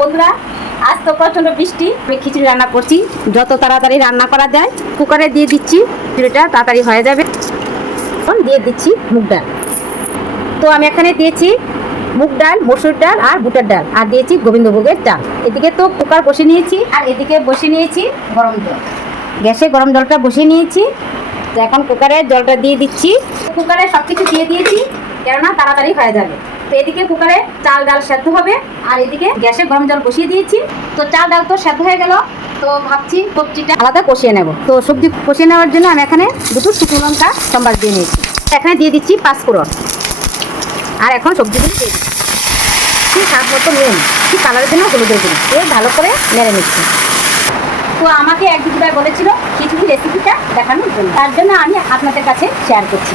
বন্ধুরা, আজ তো প্রচন্ড বৃষ্টি। আমি খিচুড়ি রান্না করছি। যত তাড়াতাড়ি রান্না করা যায় কুকারে দিয়ে দিচ্ছি, খিচুড়িটা তাড়াতাড়ি হয়ে যাবে। দিয়ে দিচ্ছি মুগ ডাল। তো আমি এখানে দিয়েছি মুগ ডাল, মসুর ডাল আর বুটের ডাল, আর দিয়েছি গোবিন্দভোগের ডাল। এদিকে তো কুকার বসে নিয়েছি, আর এদিকে বসে নিয়েছি গরম জল। গ্যাসে গরম জলটা বসিয়ে নিয়েছি। তো এখন কুকারে জলটা দিয়ে দিচ্ছি। কুকারে সব কিছু দিয়ে দিয়েছি, কেননা তাড়াতাড়ি হয়ে যাবে। তো এদিকে কুকারে চাল ডাল সেদ্ধ হবে, আর এদিকে গ্যাসে গরম জল বসিয়ে দিয়েছি। তো চাল ডাল তো সেদ্ধ হয়ে গেল। তো ভাবছি সবজিটা আলাদা কষিয়ে নেব। তো সবজি কষিয়ে নেওয়ার জন্য আমি এখানে দুটো শুকনো লঙ্কা সম্বাদ দিয়ে নিয়েছি। এখানে দিয়ে দিচ্ছি 5 ফোড়ন। আর এখন সবজিগুলো দিয়ে দিচ্ছি স্বাদ মতো নুন, কি কালারের জন্য হলুদের গুঁড়ো, এই ভালো করে নেড়ে নিচ্ছি। তো আমাকে এক দিদিভাই বলেছিল খিচুড়ি রেসিপিটা দেখানোর জন্য, তার জন্য আমি আপনাদের কাছে শেয়ার করছি।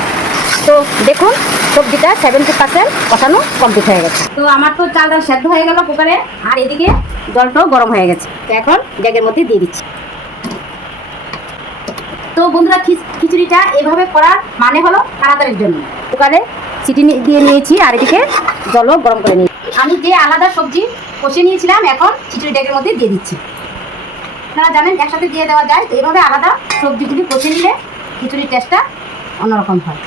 তো দেখুন, সবজিটা 70% কষানো কমপ্লিট হয়ে গেছে। তো আমার তো চাল ডাল সেদ্ধ হয়ে গেল কুকারে, আর এদিকে জলটাও গরম হয়ে গেছে। তো এখন ডেগের মধ্যে দিয়ে দিচ্ছি। তো বন্ধুরা, খিচুড়িটা এভাবে করার মানে হলো তাড়াতাড়ির জন্য। কুকারে সিটি দিয়ে নিয়েছি, আর এদিকে জলও গরম করে নিয়েছি। আমি যে আলাদা সবজি কষে নিয়েছিলাম, এখন খিচুড়ি ডেগের মধ্যে দিয়ে দিচ্ছি। আপনারা জানেন একসাথে দিয়ে দেওয়া যায়। তো এইভাবে আলাদা সবজিগুলি কষে নিলে খিচুড়ির টেস্টটা অন্যরকম হয়।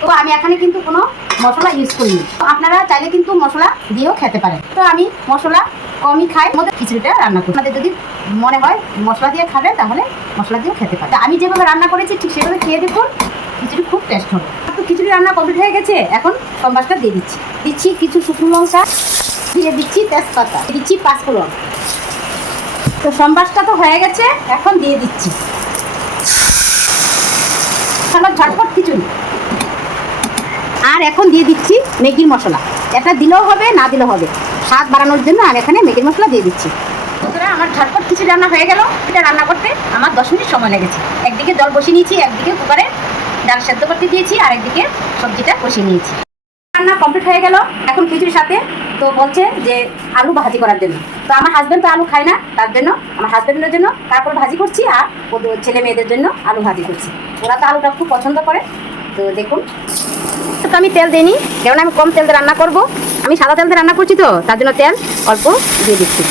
তো আমি এখানে কিন্তু কোনো মশলা ইউজ করিনি। আপনারা চাইলে কিন্তু মশলা দিয়েও খেতে পারেন। তো আমি মশলা কমই খাই, খিচুড়িটা রান্না করি। আপনাদের যদি মনে হয় মশলা দিয়ে খাবে, তাহলে মশলা দিয়েও খেতে পারে। আমি যেভাবে রান্না করেছি ঠিক সেভাবে খেয়ে দেখুন, খিচুড়ি খুব টেস্ট হবে। তো খিচুড়ি রান্না কমপ্লিট হয়ে গেছে। এখন সম্বাসটা দিয়ে দিচ্ছি কিছু শুকনো লঙ্কা, দিয়ে দিচ্ছি তেজপাতা, দিচ্ছি 5 ফোড়ন। তো সম্বাসটা তো হয়ে গেছে, এখন দিয়ে দিচ্ছি ঝটপট খিচুড়ি। আর এখন দিয়ে দিচ্ছি ম্যাগির মশলা। এটা দিলেও হবে, না দিলেও হবে, স্বাদ বাড়ানোর জন্য আমি এখানে ম্যাগির মশলা দিয়ে দিচ্ছি। বন্ধুরা, আমার ঝটপট খিচুড়ি রান্না হয়ে গেল। এটা রান্না করতে আমার 10 মিনিট সময় লেগেছে। একদিকে জল বসিয়ে নিয়েছি, একদিকে কুকারে ডাল সেদ্ধ করতে দিয়েছি, আর একদিকে সবজিটা কষিয়ে নিয়েছি। রান্না কমপ্লিট হয়ে গেল। এখন খিচুড়ির সাথে তো বলছে যে আলু ভাজি করার জন্য। তো আমার হাজব্যান্ড তো আলু খায় না, তার জন্য আমার হাজব্যান্ডের জন্য তারপর ভাজি করছি, আর ওদের ছেলে মেয়েদের জন্য আলু ভাজি করছি। ওরা তো আলুটা খুব পছন্দ করে। তো দেখুন, তো আমি তেল দিইনি, কেননা আমি কম তেল দিয়ে রান্না করব। আমি সাদা তেল দিয়ে রান্না করছি, তো তার জন্য তেল অল্প দিয়ে দিচ্ছি।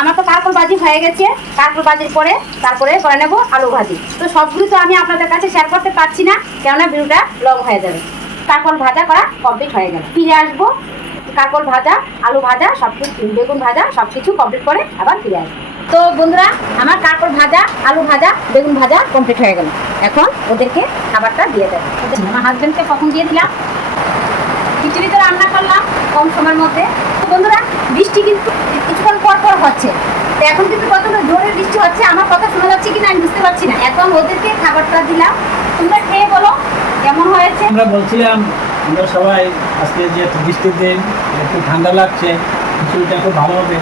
আমার তো কারকল ভাজি হয়ে গেছে। কারকল ভাজির পরে তারপরে করে নেব আলু ভাজি। তো সবগুলো তো আমি আপনাদের কাছে শেয়ার করতে পারছি না, কেননা ভিডিওটা লং হয়ে যাবে। কারকল ভাজা করা কমপ্লিট হয়ে গেল। ফিরে আসবো, কারকল ভাজা, আলু ভাজা, সবকিছু, বেগুন ভাজা সবকিছু কমপ্লিট করে আবার ফিরে আসবো। তো বন্ধুরা, আমার কারকল ভাজা, আলু ভাজা, বেগুন ভাজা কমপ্লিট হয়ে গেল। এখন ওদেরকে খাবারটা দিয়ে দেবো। আমার হাজবেন্ডকে কখন দিয়ে দিলাম। খিচুড়ি তো রান্না করলাম কম সময়ের মধ্যে। তো বন্ধুরা, বৃষ্টি কিন্তু কিছুক্ষণ পর পর হচ্ছে। তো এখন কিন্তু কতটা জোরে বৃষ্টি হচ্ছে, আমার কথা শোনা যাচ্ছে কিনা আমি বুঝতে পারছি না। এখন ওদেরকে খাবারটা দিলাম। তোমরা খেয়ে বলো কেমন হয়েছে। আমরা বলছিলাম আমরা সবাই আজকে যে বৃষ্টির দিন, একটু ঠান্ডা লাগছে, খিচুড়িটা খুব ভালো হবে।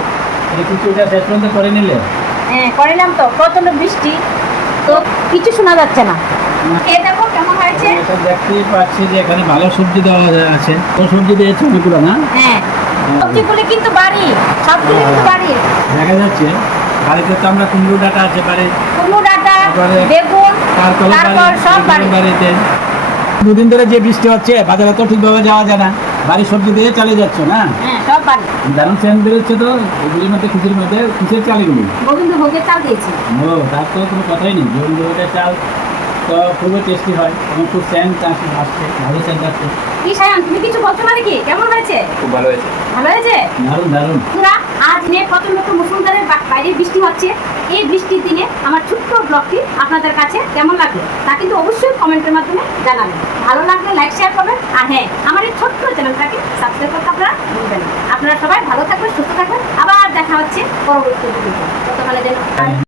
এই খিচুড়িটা শেষ পর্যন্ত করে নিলে? হ্যাঁ, করে নিলাম। তো প্রচন্ড বৃষ্টি, তো কিছু শোনা যাচ্ছে না। খেয়ে দেখো কেমন হয়েছে। এটা দেখতেই পাচ্ছি যে এখানে ভালো সবজি দেওয়া আছে। কোন সবজি দিয়েছে? ওইগুলো না? হ্যাঁ, সবজিগুলো কিন্তু বাড়ি, সবগুলো কিন্তু বাড়ি দেখা যাচ্ছে। বাড়িতে তো আমরা কুমড়ো ডাঁটা আছে, কুমড়ো ডাঁটা, বেগুন, তারপর সব বাড়িতে। দুদিন ধরে যে বৃষ্টি হচ্ছে, বাজারে তো ঠিকভাবে যাওয়া যায় না। বাড়ির সবজি দিয়ে চালিয়ে যাচ্ছ না? হ্যাঁ, সব বাড়ি। দারুণ সেন্ট বেরোচ্ছে। তো এগুলির মধ্যে খিচুড়ির মধ্যে কিসের চাল এগুলি? গোবিন্দভোগের চাল দিয়েছি। ও, তার তো কোনো কথাই নেই। গোবিন্দভোগের চাল তো খুবই টেস্টি হয়, এবং খুব সেন্ট আসছে, ভালো সেন্ট আসছে। কি সায়ন, তুমি কিছু বলছো না নাকি? কেমন হয়েছে? খুব ভালো হয়েছে। ভালো হয়েছে? দারুণ দারুণ। বন্ধুরা, আজ দিনে প্রচন্ড মুষলধারে বাইরে বৃষ্টি হচ্ছে। এই বৃষ্টির দিনে আমার ছোট্ট ব্লগটি আপনাদের কাছে কেমন লাগলো তা কিন্তু অবশ্যই কমেন্টের মাধ্যমে জানাবেন। ভালো লাগলে লাইক শেয়ার করবেন, আর হ্যাঁ, আমার এই ছোট্ট চ্যানেলটাকে সাবস্ক্রাইব করতে আপনারা ভুলবেন না। আপনারা সবাই ভালো থাকবেন, সুস্থ থাকবেন। আবার দেখা হচ্ছে পরবর্তী ভিডিওতে। ততক্ষণের জন্য